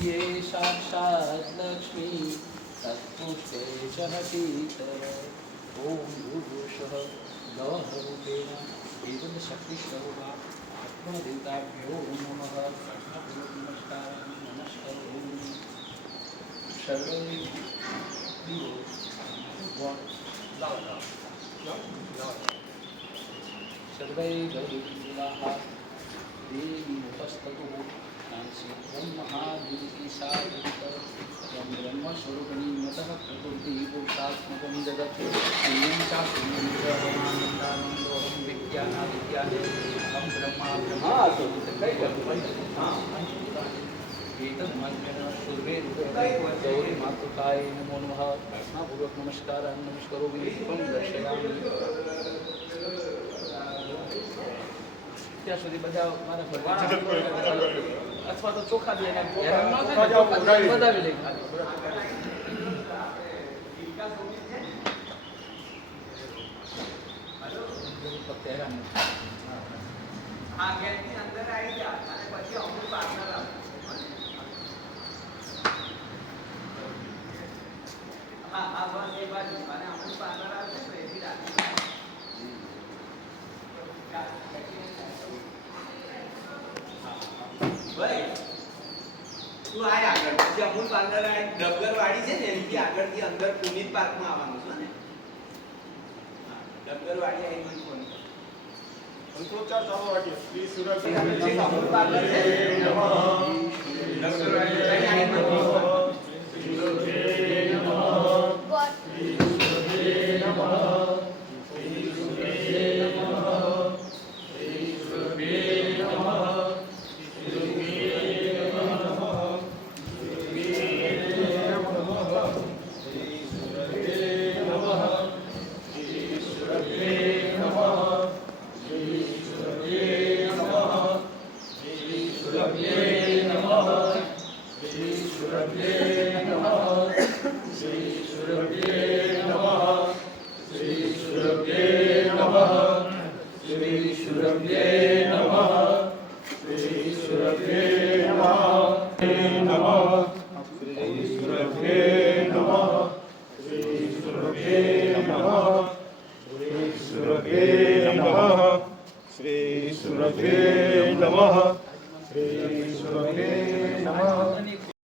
ये साक्षात् लक्ष्मी तत्पुष्पे च हठीतर ॐ भूर्भुवः गवः रूपेण एवं शक्तिस्वरूपा आत्मदेवताभ्यो नमः नमस्कारः नमस्करोमि सर्वे सर्वे गौरीलाः देवी उपस्ततुः ॐ महादेवी सायुक्त यं ब्रह्मस्वरूपिणी मतः प्रकृति पुरुषात्मकं जगत् श्रियं चास्मिन्नन्दोऽहं विज्ञानादिज्ञाने अहं ब्रह्मा गौरी मातृकाय नमो नमः प्रार्थनापूर्वक नमस्कारः नमस्करोमि दीपं दर्शयामि ત્યાં સુધી બધા મારા અથવા તો ચોખા દે વધાવી લઈ ખાલી આ ગેટની અંદર આવી ગયા અને પછી અમુક પાર્ટનર હા આ બસ એ બાજુ અને અમુક પાર્ટનર આવશે તો એથી રાખી ભાઈ તું આય આગળ પછી અમુલ પાર્લર આ ડબગર વાડી છે ને એની આગળથી અંદર પુનિત પાર્કમાં આવવાનું છે ને ડબગર વાડી આવી મને ફોન અંકલો ચાર ચાલો વાડીએ શ્રી સુરત અમુલ પાર્લર છે ડબગર વાડી આવી મને श्री सुरभे नमः